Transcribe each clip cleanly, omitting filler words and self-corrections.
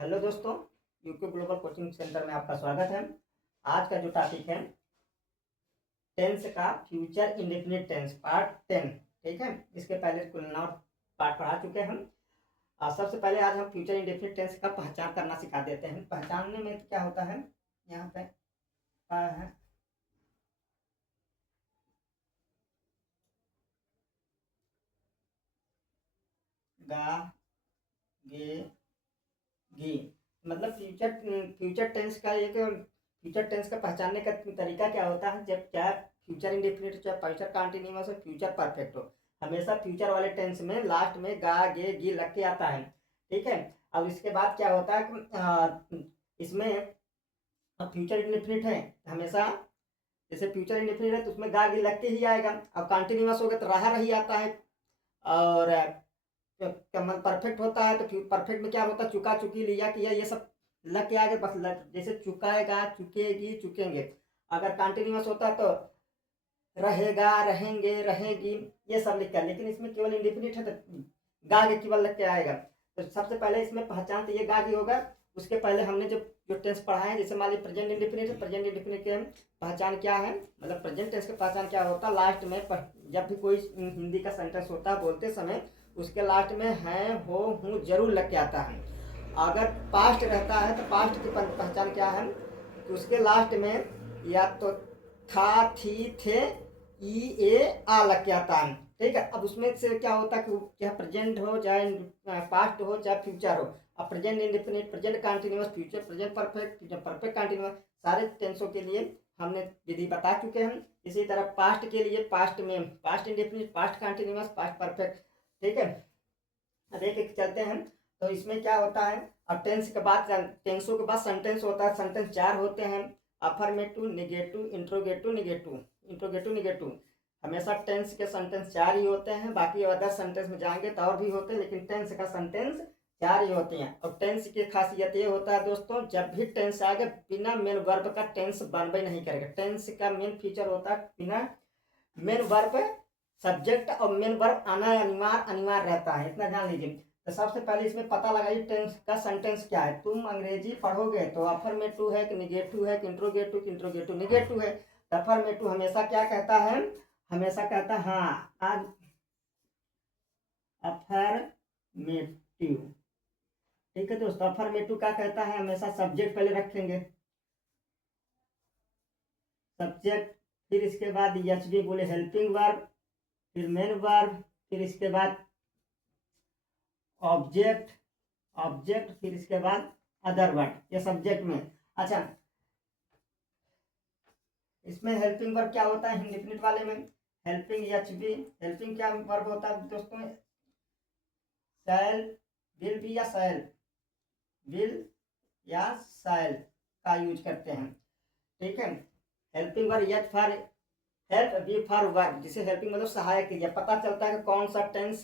Hello दोस्तों, UK global coaching centre में आपका स्वागत है। आज का जो टॉपिक है टेंस का फ्यूचर इंडेफिनिट टेंस पार्ट 10। ठीक है, इसके पहले कुल 9 पार्ट पढ़ा चुके हैं हम। सबसे पहले आज हम फ्यूचर इंडेफिनिट टेंस का पहचान करना सिखा देते हैं। पहचानने में क्या होता है, यहाँ पे है गा गे गी, मतलब फ्यूचर टेंस का एक फ्यूचर टेंस का पहचानने का तरीका क्या होता है। जब चाहे फ्यूचर इंडेफिनिट चाहे फ्यूचर कंटिन्यूअस हो फ्यूचर परफेक्ट हो, हमेशा फ्यूचर वाले टेंस में लास्ट में गा गे गी लग के आता है। ठीक है, अब इसके बाद क्या होता है कि इसमें फ्यूचर इंडेफिनिट है हमेशा, जैसे फ्यूचर इंडेफिनिट है तो उसमें गा गी लग के ही आएगा। अब कंटिन्यूअस होगा तो रहा रही आता है। और परफेक्ट होता है तो परफेक्ट में क्या होता है, चुका चुकी लिया किया ये सब लग के आगे बस जैसे चुकाएगा चुकेगी चुकेंगे। अगर कंटिन्यूअस होता है तो रहेगा रहेंगे रहेगी ये सब लिखा है। लेकिन इसमें केवल इंडिफिनिट है तो गागे केवल लग के आएगा। तो सबसे पहले इसमें पहचान तो ये गागे होगा। उसके पहले हमने जो जो टेंस पढ़ा है, जैसे मान लीजिए प्रेजेंट इंडिफिनिट है, प्रेजेंट इंडिफिनिट के पहचान क्या है, मतलब प्रेजेंट टेंस की पहचान क्या होता है, लास्ट में जब भी कोई हिंदी का सेंटेंस होता है बोलते समय उसके लास्ट में है हो हूँ जरूर लग के आता है। अगर पास्ट रहता है तो पास्ट की पहचान क्या है कि उसके लास्ट में या तो था थी थे ई ए आ लग के आता है। ठीक है, अब उसमें से क्या होता है कि चाहे प्रेजेंट हो चाहे पास्ट हो चाहे फ्यूचर हो। अब present indefinite, present continuous, future present perfect, future perfect continuous, सारे टेंसों के लिए हमने विधि बता चुके हैं। इसी तरह पास्ट के लिए पास्ट में past indefinite, past continuous, past perfect. ठीक है, अब एक एक चलते हैं। तो इसमें क्या होता है, अब टेंस के बाद टेंसों के बाद सेंटेंस होता है। सेंटेंस 4 होते हैं, affirmative, negative, interrogative, negative, interrogative, negative. हमेशा टेंस के सेंटेंस 4 ही होते हैं, बाकी अदर सेंटेंस में जाएंगे तो और भी होते हैं, लेकिन टेंस का सेंटेंस 4 ही होते हैं। और टेंस की खासियत ये होता है दोस्तों, जब भी टेंस आएगा बिना मेन वर्ब का टेंस बनबे नहीं करेगा। टेंस का मेन फीचर होता है बिना मेन वर्ब सब्जेक्ट और मेन वर्ब आना अनिवार्य रहता है, इतना जान लीजिए। तो सबसे पहले इसमें पता लगाइए टेंस का सेंटेंस क्या है। तुम अंग्रेजी पढ़ोगे तो अफर्मेटिव है कि निगेटिव है कि इंट्रोगेटिव, कि इंट्रोगेटिव निगेटिव है। तो अफर्मेटिव हमेशा क्या कहता है, हमेशा कहता है हाँ आज अफर्मेटिव। ठीक है दोस्तों, अफर्मेटिव क्या कहता है, हमेशा सब्जेक्ट पहले रखेंगे, सब्जेक्ट, फिर इसके बाद एच बी बोले हेल्पिंग वर्ब, फिर मेन वर्ब, फिर इसके बाद ऑब्जेक्ट, ऑब्जेक्ट, फिर इसके बाद अदर वर्ड, ये सब्जेक्ट में। अच्छा, इसमें हेल्पिंग वर्ब क्या होता है इंडेफिनिट वाले में, हेल्पिंग एच बी। हेल्पिंग क्या वर्ब होता है दोस्तों, शैल, विल बी या शैल, विल या शैल का यूज करते हैं। ठीक है, helping verb H for help, B for work, जिसे हेल्पिंग मतलब सहायक क्रिया, पता चलता है कि कौन सा टेंस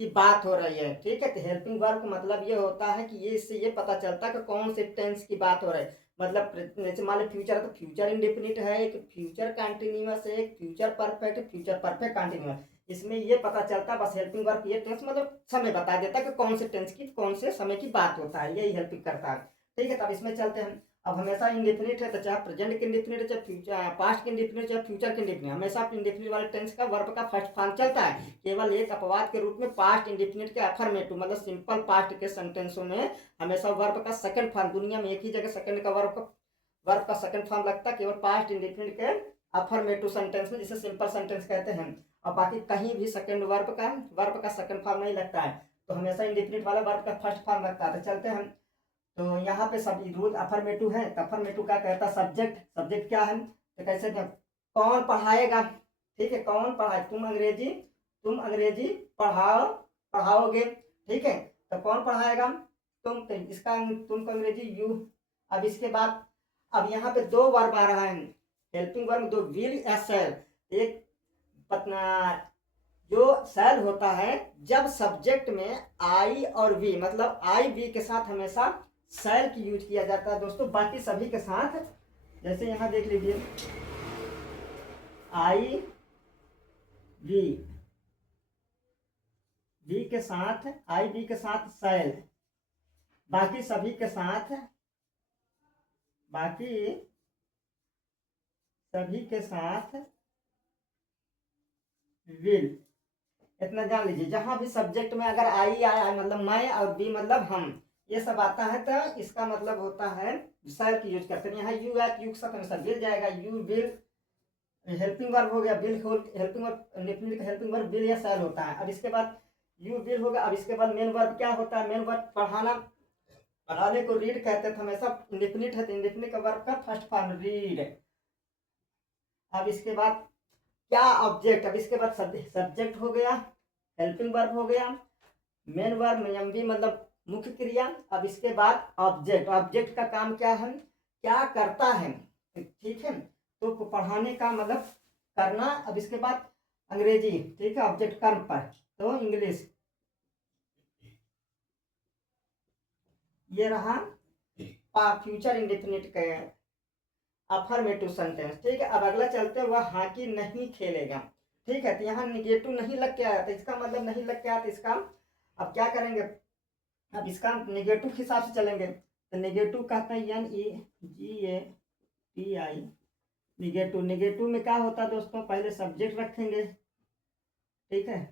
की बात हो रही है। ठीक है, तो हेल्पिंग वर्ब का मतलब ये होता है कि ये इससे ये पता चलता है कि कौन से टेंस की बात हो रही है। मतलब जैसे मान लो फ्यूचर है तो फ्यूचर इंडेफिनिट है, एक फ्यूचर कंटिन्यूअस है, एक future perfect, future perfect continuous. इसमें ये पता चलता है बस हेल्पिंग वर्ब ये टेंस मतलब समय बता देता है कि कौन से टेंस की कौन से समय की बात होता है, यही हेल्पिंग करता है। ठीक है, तब इसमें चलते हैं। अब हमेशा इंडेफिनिट है तो चाहे प्रेजेंट के इंडेफिनिट, चाहे फ्यूचर पास्ट के इंडेफिनिट, चाहे फ्यूचर के इंडेफिनिट, हमेशा इंडेफिनिट वाले टेंस का वर्ब का फर्स्ट फॉर्म चलता है। केवल एक अपवाद के रूप में पास्ट इंडेफिनिट के अफर्मेटिव मतलब सिंपल पास्ट के सेंटेंसों में हमेशा वर्ब का सेकंड फॉर्म, दुनिया में एक ही जगह सेकंड का वर्ब का सेकंड फॉर्म लगता है केवल पास्ट इंडेफिनिट के अफर्मेटिव सेंटेंस में, जिसे सिंपल सेंटेंस कहते हैं। और बाकी कहीं भी सेकंड वर्ब का सेकंड फॉर्म नहीं लगता है, तो हमेशा इंडेफिनिट वाला वर्ब का फर्स्ट फॉर्म लगता है। तो चलते हैं, तो यहाँ पे सब रूल अफर्मेटिव है। तो अफर्मेटिव का कहता है सब्जेक्ट, सब्जेक्ट क्या है तो कैसे कौन पढ़ाएगा। ठीक है, कौन पढ़ाए, तुम अंग्रेजी पढ़ाओगे। ठीक है, तो कौन पढ़ाएगा, तुम, तो इसका तुम को अंग्रेजी यू। अब इसके बाद अब यहाँ पे दो वर्ब आ रहा है, हेल्पिंग वर्ब दो, विल या शैल। एक पतना जो शैल होता है जब सब्जेक्ट में आई और वी, मतलब आई वी के साथ हमेशा शैल की यूज किया जाता है दोस्तों। बाकी सभी के साथ, जैसे यहां देख लीजिए आई वी, वी के साथ, आई वी के साथ शैल, बाकी सभी के साथ, बाकी सभी के साथ विल, इतना जान लीजिए। जहां भी सब्जेक्ट में अगर आई आया मतलब मैं और बी मतलब हम, ये सब आता है तो इसका मतलब होता है शैल की यूज करते हैं। यहाँ यू या यू के साथ हमेशा विल जाएगा। यू विल हेल्पिंग वर्ब हो गया, bill helping verb, helping verb bill या शैल होता है। अब इसके बाद यू विल हो गया। अब इसके बाद मेन वर्ब क्या होता है? मेन वर्ब पढ़ाना, पढ़ाने को रीड कहते हैं, तो हमेशा इंडेफिनिट है, तो इंडेफिनिट का वर्ब का फर्स्ट फॉर्म रीड। अब इसके बाद क्या? ऑब्जेक्ट। अब इसके बाद सब्जेक्ट हो गया, हेल्पिंग वर्ब हो गया, मेन वर्ब एमवी मतलब मुख्य क्रिया। अब इसके बाद ऑब्जेक्ट। ऑब्जेक्ट का काम क्या है? क्या करता है, ठीक है, तो पढ़ाने का मतलब करना। अब इसके बाद अंग्रेजी, ठीक है, ऑब्जेक्ट कर्म पर, तो इंग्लिश। ये रहा फ्यूचर इंडेफिनिट का अफर्मेटिव सेंटेंस, ठीक है। अब अगला चलते हैं, वह हॉकी नहीं खेलेगा, ठीक है। तो यहाँ निगेटिव नहीं लग के आया, तो इसका मतलब नहीं लग के आया, तो इसका अब क्या करेंगे? अब इसका निगेटिव के हिसाब से चलेंगे, तो निगेटिव कहते हैं NEGATI। निगेटिव, निगेटिव में क्या होता है दोस्तों? पहले सब्जेक्ट रखेंगे, ठीक है,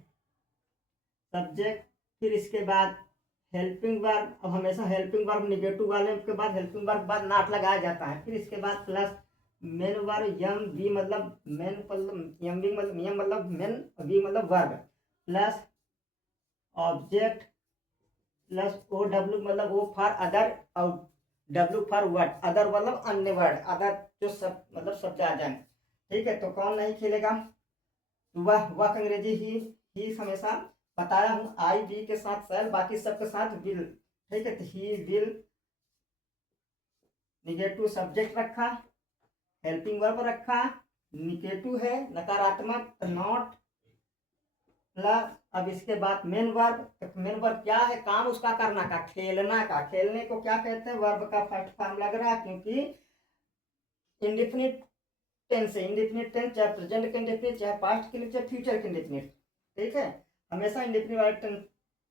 सब्जेक्ट, फिर इसके बाद हेल्पिंग वर्ब। अब हमेशा हेल्पिंग वर्ब निगेटिव वाले के बाद हेल्पिंग वर्ब बाद नॉट लगाया जाता है। फिर इसके बाद plus main verb, M V मतलब मेन, यम वी मतलब यम मतलब मेन, वी मतलब verb, plus object, plus O W मतलब वो फॉर अदर, और डब्ल्यू फॉर वर्ड, अदर मतलब अन्य वर्ड, अदर जो सब मतलब सब आ जाए, ठीक है। तो कौन नहीं खेलेगा? वह अंग्रेजी ही हमेशा बताया हूँ, आई बी के साथ शैल, बाकी सबके साथ विल, ठीक है। तो ही विल, निगेटिव सब्जेक्ट रखा, हेल्पिंग वर्ब रखा, निगेटिव है नकारात्मक, नॉट, प्लस अब इसके बाद मेन वर्ब। मेन वर्ब क्या है? काम उसका करना का, खेलना का। खेलने को क्या कहते हैं? वर्ब का फर्स्ट फॉर्म लग रहा है, क्योंकि इंडेफिनिट टेंस है। इंडेफिनिट टेंस चाहे प्रेजेंट के इंडेफिनिट, चाहे पास्ट के लिए, चाहे फ्यूचर के इंडेफिनिट, ठीक है। हमेशा इंडेफिनिट वाले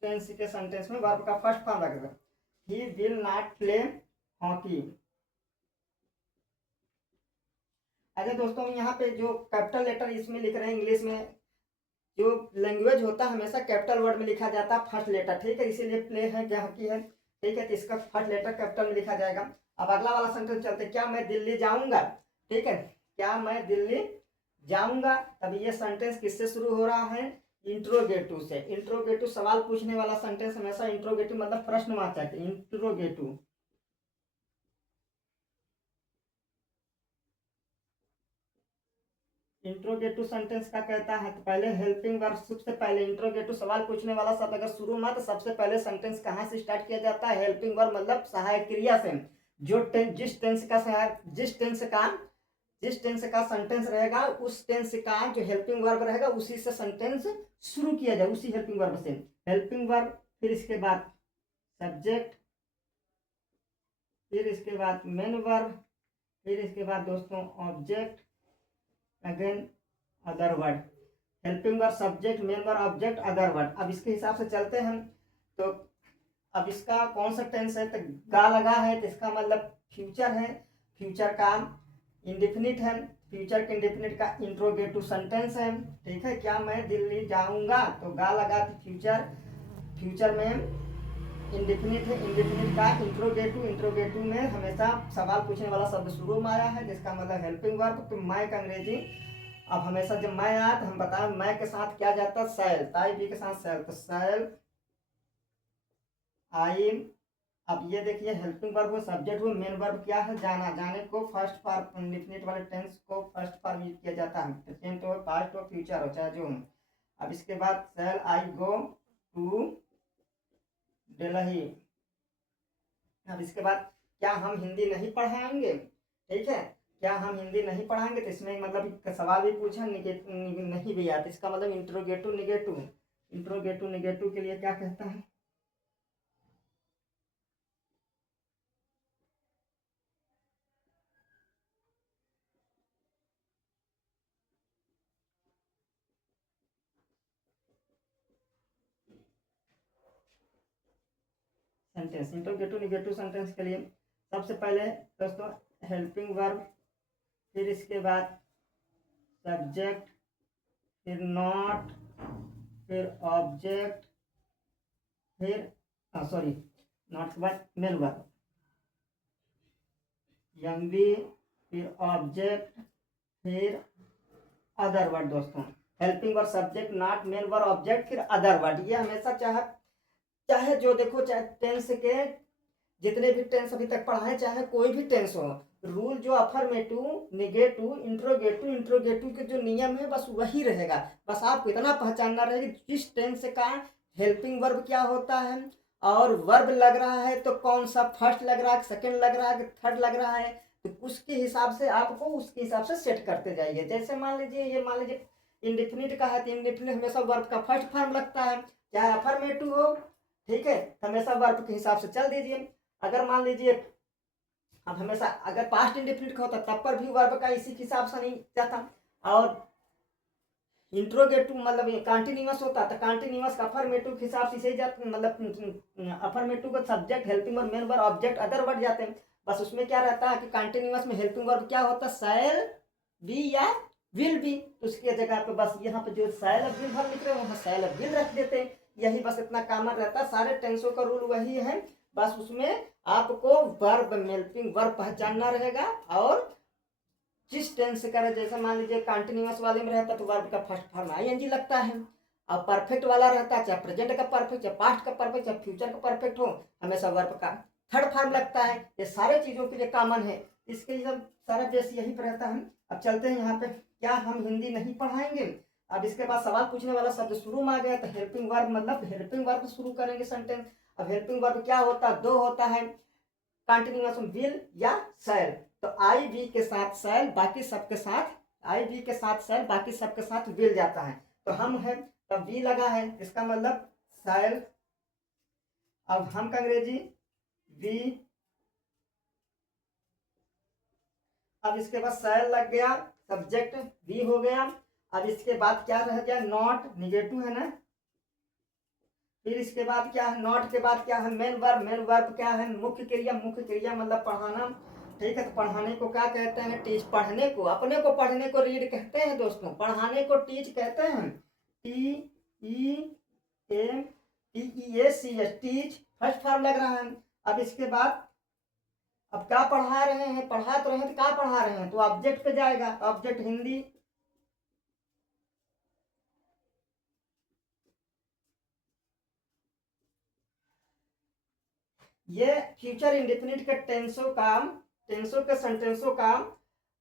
टेंस के सेंटेंस में वर्ब का फर्स्ट फॉर्म लगेगा। He will not play hockey. अच्छा दोस्तों, यहाँ पे जो कैपिटल लेटर इसमें लिख रहे हैं इंग्लिश में, जो लैंग्वेज होता है हमेशा कैपिटल वर्ड में लिखा जाता है फर्स्ट लेटर, ठीक है। इसीलिए प्ले है क्या हॉकी है, ठीक है, तो इसका फर्स्ट लेटर कैपिटल में लिखा जाएगा। अब अगला वाला सेंटेंस चलते, क्या मैं दिल्ली जाऊंगा, ठीक है, क्या मैं दिल्ली जाऊंगा। तब ये सेंटेंस किससे शुरू हो रहा है? इंट्रोगेटिव से। इंट्रोगेटिव सवाल पूछने वाला सेंटेंस हमेशा इंट्रोगेटिव मतलब प्रश्नवाचक, इंट्रोगेटिव। इंट्रोगेटिव सेंटेंस का कहता है, तो पहले हेल्पिंग वर्ब, सबसे पहले इंट्रोगेटिव सवाल पूछने वाला शब्द अगर शुरू में, तो सबसे पहले सेंटेंस कहाँ से स्टार्ट किया जाता है? हेल्पिंग वर्ब मतलब सहायक क्रिया से। जो जिस टेंस का सेंटेंस रहेगा, उस टेंस का जो हेल्पिंग वर्ब रहेगा, उसी से सेंटेंस शुरू किया जाए, उसी हेल्पिंग वर्ब से। हेल्पिंग वर्ब, फिर इसके बाद सब्जेक्ट, फिर इसके बाद मेन वर्ब, फिर इसके बाद दोस्तों object, again other word. Helping verb, subject, main verb, object, other word. अब इसके हिसाब से चलते हैं, तो अब इसका कौन सा टेंस है? तो गा लगा है, तो इसका मतलब फ्यूचर है। फ्यूचर का इंडेफिनिट है, फ्यूचर के इंडेफिनिट का इंट्रोगेटिव सेंटेंस है, ठीक है। क्या मैं दिल्ली जाऊंगा, तो गा लगा, तो फ्यूचर, फ्यूचर में इंडेफिनिट है, इंडेफिनिट का इंट्रोगेटिव, इंट्रोगेटिव में हमेशा सवाल पूछने वाला शब्द शुरू में आया है, जिसका मतलब हेल्पिंग वर्ब। तो मैं का अंग्रेजी, अब हमेशा जब मैं आया तो हम बताएं मैं के साथ क्या जाता है? शैल, ताई बी के साथ शैल, तो शैल आई। अब ये देखिए हेल्पिंग वर्ब हो, सब्जेक्ट हो, मेन वर्ब क्या है? जाना। जाने को फर्स्ट फॉर्म इंडेफिनिट वाले टेंस को फर्स्ट फॉर्म यूज किया जाता है, प्रेजेंट हो, पास्ट हो, फ्यूचर हो, चाहे जो हो। अब इसके बाद शैल आई गो टू दिल्ली। अब इसके बाद क्या हम हिंदी नहीं पढ़ाएंगे, ठीक है, क्या हम हिंदी नहीं पढ़ाएंगे, तो इसमें मतलब सवाल भी पूछा, नहीं भी आता, इसका मतलब इंट्रोगेटिव निगेटिव। इंट्रोगेटिव निगेटिव के लिए क्या कहता है? सेंटेंस। इंट्रोगेटिव निगेटिव सेंटेंस के लिए सबसे पहले दोस्तों हेल्पिंग वर्ब, फिर इसके बाद सब्जेक्ट, फिर नॉट, फिर ऑब्जेक्ट, फिर सॉरी नॉट के बाद मेन वर्ब, यंगी, फिर ऑब्जेक्ट, फिर अदर वर्ड। दोस्तों helping verb, subject, not, main verb, object, फिर अदर वर्ड। ये हमेशा चाहे चाहे जो देखो, चाहे टेंस के जितने भी टेंस अभी तक पढ़ाए, चाहे कोई भी टेंस हो, रूल जो अफर्मेटिव, निगेटिव, इंट्रोगेटिव, इंट्रोगेटिव के जो नियम है बस वही रहेगा। बस आपको इतना पहचानना रहेगा कि जिस टेंस का हेल्पिंग वर्ब क्या होता है, और वर्ब लग रहा है तो कौन सा, फर्स्ट लग रहा है, सेकंड लग रहा है, थर्ड लग रहा है, तो उसके हिसाब से आपको उसके हिसाब से सेट करते जाइए। जैसे मान लीजिए इंडेफिनिट का है तो इंडेफिनिट हमेशा वर्ब का फर्स्ट फॉर्म लगता है, चाहे अफर्मेटिव हो, ठीक है, हमेशा वर्ब के हिसाब से चल दीजिए। अगर मान लीजिए अब हमेशा अगर पास्ट इंडेफिनिट का होता तब पर भी वर्ब का इसी हिसाब से नहीं जाता, और इंट्रोगेटिव मतलब कंटिन्यूअस होता तो कंटिन्यूअस का अफर्मेटिव के हिसाब से ही जाते, मतलब अफर्मेटिव का subject, helping verb, main verb, object, other word जाते हैं। बस उसमें क्या रहता है कि कंटिन्यूअस में हेल्पिंग वर्ब क्या होता है, शैल बी या विल बी, तो उसकी जगह पे बस यहाँ पे जो शैल और विल वर्ब लिख रहे हैं वहाँ शैल और विल रख देते हैं। यही बस इतना कॉमन रहता है, सारे टेंसों का रूल वही है। बस उसमें आपको वर्ब हेल्पिंग वर्ब पहचानना रहेगा, और जिस टेंस से करे, जैसे मान लीजिए कंटिन्यूअस वाले में रहता तो वर्ब का फर्स्ट फॉर्म आईएनजी लगता है, अब परफेक्ट वाला रहता है, चाहे प्रेजेंट का परफेक्ट, चाहे पास्ट का परफेक्ट, चाहे फ्यूचर का परफेक्ट हो, हमेशा वर्ब का थर्ड फॉर्म लगता है। ये सारे चीजों के लिए कॉमन है, इसके लिए सब सारा बेस यही पर रहता है। अब चलते हैं यहाँ पे, क्या हम हिंदी नहीं पढ़ाएंगे? अब इसके बाद सवाल पूछने वाला शब्द शुरू में आ गया, तो हेल्पिंग वर्ब मतलब हेल्पिंग वर्ब शुरू करेंगे सेंटेंस। अब हेल्पिंग वर्ब क्या होता है, दो होता है, कंटिन्यूअस विल या शैल। तो आई वी के साथ शैल, बाकी सबके साथ, आई वी के साथ शैल, बाकी सबके साथ विल जाता है। तो हम है तब वी लगा है, इसका मतलब शैल। अब हम का अंग्रेजी वी, अब इसके बाद शैल लग गया, सब्जेक्ट वी हो गया। अब इसके बाद क्या रह गया, नॉट, निगेटिव है ना। फिर इसके बाद क्या है, नॉट के बाद क्या है, मेन वर्ब, मेन वर्ब क्या है, मुख्य क्रिया, मुख्य क्रिया मतलब पढ़ाना, ठीक है। तो पढ़ाने को क्या कहते हैं, टीच। पढ़ने को, अपने को पढ़ने को रीड कहते हैं दोस्तों, पढ़ाने को टीच कहते हैं, T E M T E A C H, teach first form लग रहा है। अब इसके बाद अब क्या पढ़ा रहे हैं, पढ़ा तो रहे हैं तो क्या पढ़ा रहे हैं, तो ऑब्जेक्ट पे जाएगा, ऑब्जेक्ट हिंदी। ये फ्यूचर इंडेफिनिट के टेंसों के सेंटेंसों का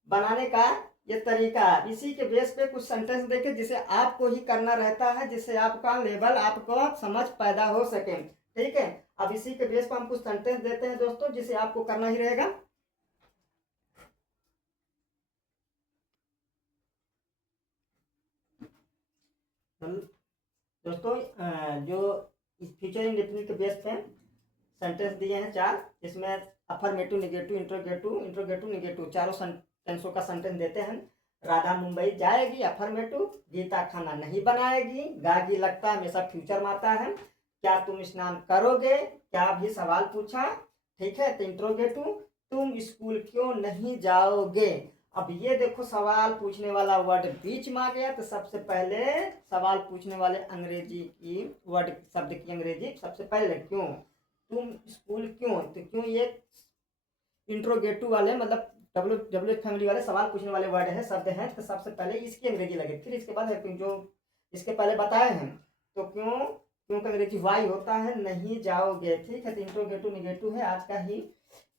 बनाने का ये तरीका है। इसी के बेस पे कुछ सेंटेंस देखे जिसे आपको ही करना रहता है, जिससे आपका लेवल, आपको समझ पैदा हो सके, ठीक है। अब इसी के बेस पर हम कुछ सेंटेंस देते हैं दोस्तों, जिसे आपको करना ही रहेगा। दोस्तों जो इस फ्यूचर इंडेफिनिट के बेस पे सेंटेंस दिए हैं चार, इसमें affirmative, negative, interrogative, interrogative, negative, चारों सेंटेंसों का सेंटेंस देते हैं। राधा मुंबई जाएगी, अफर्मेटिव। गीता खाना नहीं बनाएगी, गागी लगता हमेशा फ्यूचर में आता है। क्या तुम स्नान करोगे, क्या भी सवाल पूछा, ठीक है, तो इंट्रोगेटिव। तुम स्कूल क्यों नहीं जाओगे। अब ये देखो सवाल पूछने वाला वर्ड बीच में आ गया, तो सबसे पहले सवाल पूछने वाले अंग्रेजी की वर्ड, शब्द की अंग्रेजी सबसे पहले क्यों, तुम स्कूल क्यों, तो क्यों ये इंट्रोगेटिव वाले मतलब डब्ल्यू डब्ल्यू फैमिली वाले सवाल पूछने वाले वर्ड है, शब्द हैं, तो सबसे पहले इसकी अंग्रेजी लगे, फिर इसके बाद हेल्पिंग जो इसके पहले बताए हैं। तो क्यों, क्यों का अंग्रेजी वाई होता है, नहीं जाओगे, ठीक है। तो इंट्रोगेटिव निगेटिव है आज का ही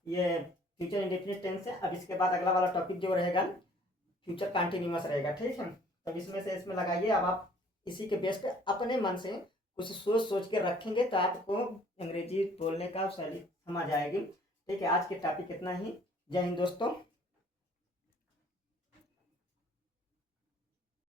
ये फ्यूचर इंडेफिनिट टेंस है। अब इसके बाद अगला वाला टॉपिक जो रहेगा फ्यूचर कंटिन्यूअस रहेगा, ठीक है। तब इसमें से इसमें लगाइए। अब आप इसी के बेस पे अपने मन से कुछ सोच सोच के रखेंगे तो आपको अंग्रेजी बोलने का शैली समझ आएगी, ठीक है। आज के टॉपिक इतना ही। जय हिंद दोस्तों।